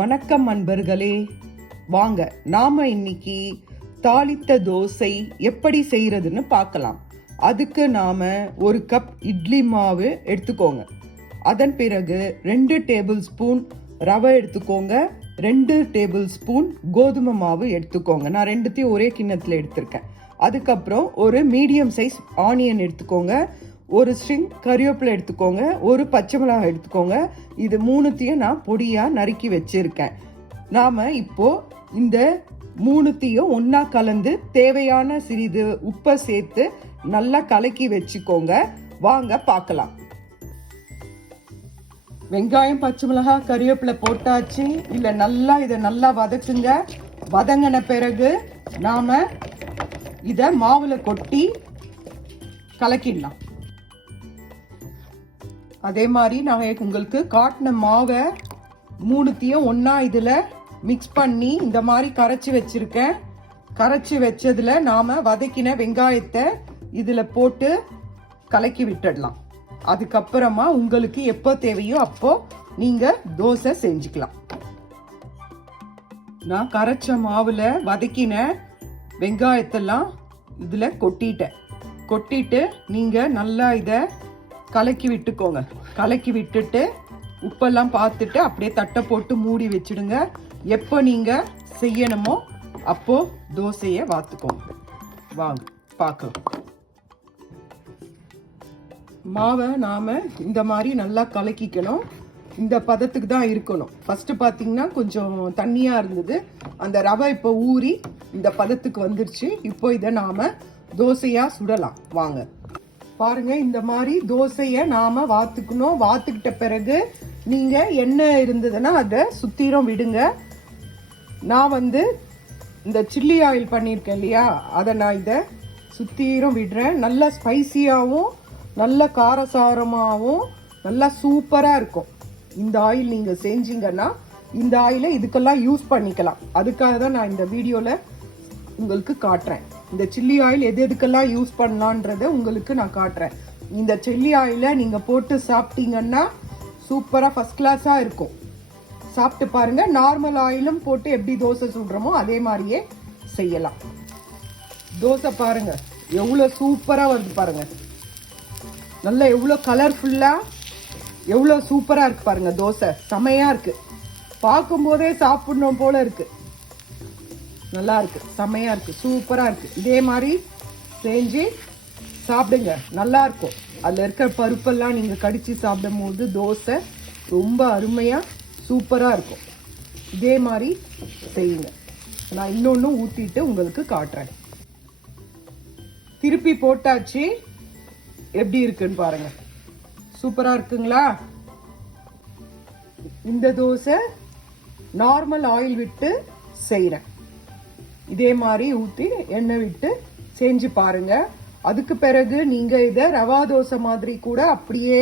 வணக்கம் அன்பர்களே, வாங்க நாம இன்னைக்கு தாளித்த தோசை எப்படி செய்யறதுன்னு பார்க்கலாம். அதுக்கு நாம ஒரு கப் இட்லி மாவு எடுத்துக்கோங்க. அதன் பிறகு 2 டேபிள் ஸ்பூன் ரவை எடுத்துக்கோங்க, 2 டேபிள் ஸ்பூன் கோதுமை மாவு எடுத்துக்கோங்க. நான் ரெண்டுத்தையும் ஒரே கிண்ணத்துல எடுத்திருக்கேன். அதுக்கப்புறம் ஒரு மீடியம் சைஸ் ஆனியன் எடுத்துக்கோங்க, ஒரு ஸ்ட்ரிங் கறிவேப்பிலை எடுத்துக்கோங்க, ஒரு பச்சை மிளகாய் எடுத்துக்கோங்க. இது மூணுத்தையும் நான் பொடியாக நறுக்கி வச்சிருக்கேன். நாம் இப்போ இந்த மூணுத்தையும் ஒன்றா கலந்து தேவையான சிறிது உப்பை சேர்த்து நல்லா கலக்கி வச்சுக்கோங்க. வாங்க பார்க்கலாம். வெங்காயம், பச்சை மிளகாய், கறிவேப்பிலை போட்டாச்சு. இல்லை இதை நல்லா வதக்குங்க. வதங்கின பிறகு நாம் இதை மாவில் கொட்டி கலக்கிடலாம். அதே மாதிரி நான் உங்களுக்கு காட்டின மாவை மூணுத்தையும் ஒன்றா இதில் மிக்ஸ் பண்ணி இந்த மாதிரி கரைச்சி வச்சுருக்கேன். கரைச்சி வச்சதில் நாம் வதக்கின வெங்காயத்தை இதில் போட்டு கலக்கி விட்டுடலாம். அதுக்கப்புறமா உங்களுக்கு எப்போ தேவையோ அப்போ நீங்கள் தோசை செஞ்சுக்கலாம். நான் கரைச்ச மாவில் வதக்கின வெங்காயத்தெல்லாம் இதில் கொட்டிட்டு நீங்கள் நல்லா இதை கலக்கி விட்டுக்கோங்க. கலக்கி விட்டுட்டு உப்பெல்லாம் பார்த்துட்டு அப்படியே தட்டை போட்டு மூடி வச்சிடுங்க. எப்போ நீங்கள் செய்யணுமோ அப்போ தோசையை வாத்துக்கோங்க. வாங்க பார்க்கலாம். மாவை நாம் இந்த மாதிரி நல்லா கலக்கிக்கணும். இந்த பதத்துக்கு தான் இருக்கணும். ஃபஸ்ட்டு பார்த்தீங்கன்னா கொஞ்சம் தண்ணியாக இருந்தது. அந்த ரவை இப்போ ஊறி இந்த பதத்துக்கு வந்துருச்சு. இப்போ இதை நாம் தோசையாக சுடலாம். வாங்க பாருங்க. இந்த மாதிரி தோசையை நாம வாத்துக்கணும். வாத்துக்கிட்ட பிறகு நீங்க எண்ணெய் இருந்ததுன்னா அதை சுத்திரம் விடுங்க. நான் இந்த சில்லி ஆயில் பண்ணியிருக்கேன் இல்லையா, அதை நான் இதை சுத்திரம் விடுறேன். நல்லா ஸ்பைசியாகவும் நல்ல காரசாரமாகவும் நல்லா சூப்பராக இருக்கும். இந்த ஆயில் நீங்கள் செஞ்சீங்கன்னா இந்த ஆயிலை இதுக்கெல்லாம் யூஸ் பண்ணிக்கலாம். அதுக்காக தான் நான் இந்த வீடியோவில் உங்களுக்கு காட்டுறேன். இந்த சில்லி ஆயில் எதுக்கெல்லாம் யூஸ் பண்ணலான்றத உங்களுக்கு நான் காட்டுறேன். இந்த சில்லி ஆயிலை நீங்கள் போட்டு சாப்பிட்டீங்கன்னா சூப்பராக ஃபர்ஸ்ட் கிளாஸாக இருக்கும். சாப்பிட்டு பாருங்க. நார்மல் ஆயிலும் போட்டு எப்படி தோசை சுடுறோமோ அதே மாதிரியே செய்யலாம். தோசை பாருங்க எவ்வளோ சூப்பராக வருது பாருங்க. நல்லா எவ்வளோ கலர்ஃபுல்லாக எவ்வளோ சூப்பராக இருக்கு பாருங்க. தோசை செமையாக இருக்கு. பார்க்கும்போதே சாப்பிடணும் போல இருக்கு. நல்லா இருக்கு, செமையா இருக்கு, சூப்பரா இருக்கு. இதே மாதிரி செஞ்சு சாப்பிடுங்க, நல்லா இருக்கும். அதுல இருக்க பருப்பெல்லாம் நீங்க கடிச்சு சாப்பிடும் போது தோசை ரொம்ப அருமையா சூப்பரா இருக்கும். இதே மாதிரி செய்யுங்க. நான் இன்னொன்னு ஊத்திட்டு உங்களுக்கு காட்டுறேன். திருப்பி போட்டாச்சு. எப்படி இருக்குன்னு பாருங்க. சூப்பரா இருக்குங்களா? இந்த தோசை நார்மல் ஆயில் விட்டு செய்யறேன். இதே மாதிரி ஊற்றி எண்ணெய் விட்டு செஞ்சு பாருங்க. அதுக்கு பிறகு நீங்க இதை ரவா தோசை மாதிரி கூட அப்படியே,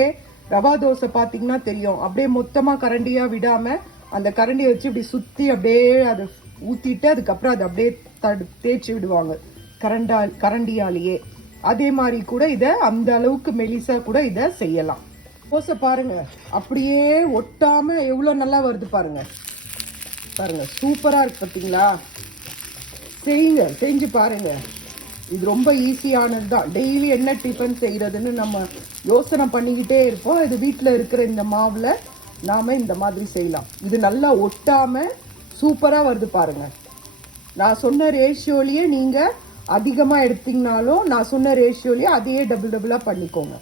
ரவா தோசை பார்த்தீங்கன்னா தெரியும், அப்படியே மொத்தமாக கரண்டியா விடாம அந்த கரண்டியை வச்சு இப்படி சுத்தி அப்படியே அதை ஊத்திட்டு அதுக்கப்புறம் அதை அப்படியே தேய்ச்சி விடுவாங்க கரண்டியாலேயே. அதே மாதிரி கூட இதை அந்த அளவுக்கு மெலிசா கூட இதை செய்யலாம். தோசை பாருங்க அப்படியே ஒட்டாம எவ்வளோ நல்லா வருது பாருங்க. பாருங்க சூப்பரா இருக்கு பார்த்தீங்களா? செய்யுங்க, செஞ்சு பாருங்க. இது ரொம்ப ஈஸியானது தான். டெய்லி என்ன டிஃபன் செய்யறதுன்னு நம்ம யோசனை பண்ணிக்கிட்டே இருப்போம். இது வீட்டில் இருக்கிற இந்த மாவில் நாம இந்த மாதிரி செய்யலாம். இது நல்லா ஒட்டாம சூப்பராக வருது பாருங்க. நான் சொன்ன ரேஷியோலயே நீங்க அதிகமாக எடுத்தீங்கனாலும் நான் சொன்ன ரேஷியோலயே அதையே டபுளாக பண்ணிக்கோங்க.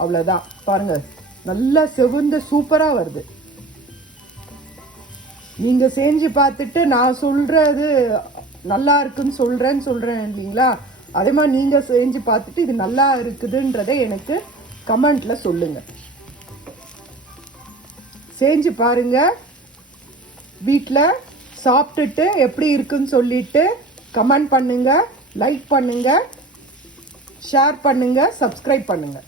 அவ்வளோதான். பாருங்க நல்லா செவந்த சூப்பராக வருது. நீங்க செஞ்சு பார்த்துட்டு நான் சொல்றது நல்லா இருக்குன்னு சொல்றேன் இல்லைங்களா? அதே மாதிரி நீங்க செஞ்சு பார்த்துட்டு இது நல்லா இருக்குதுன்றதை எனக்கு கமெண்ட்ல சொல்லுங்க. செஞ்சு பாருங்க. வீட்டில் சாப்பிட்டுட்டு எப்படி இருக்குன்னு சொல்லிட்டு கமெண்ட் பண்ணுங்க, லைக் பண்ணுங்க, ஷேர் பண்ணுங்க, சப்ஸ்கிரைப் பண்ணுங்க.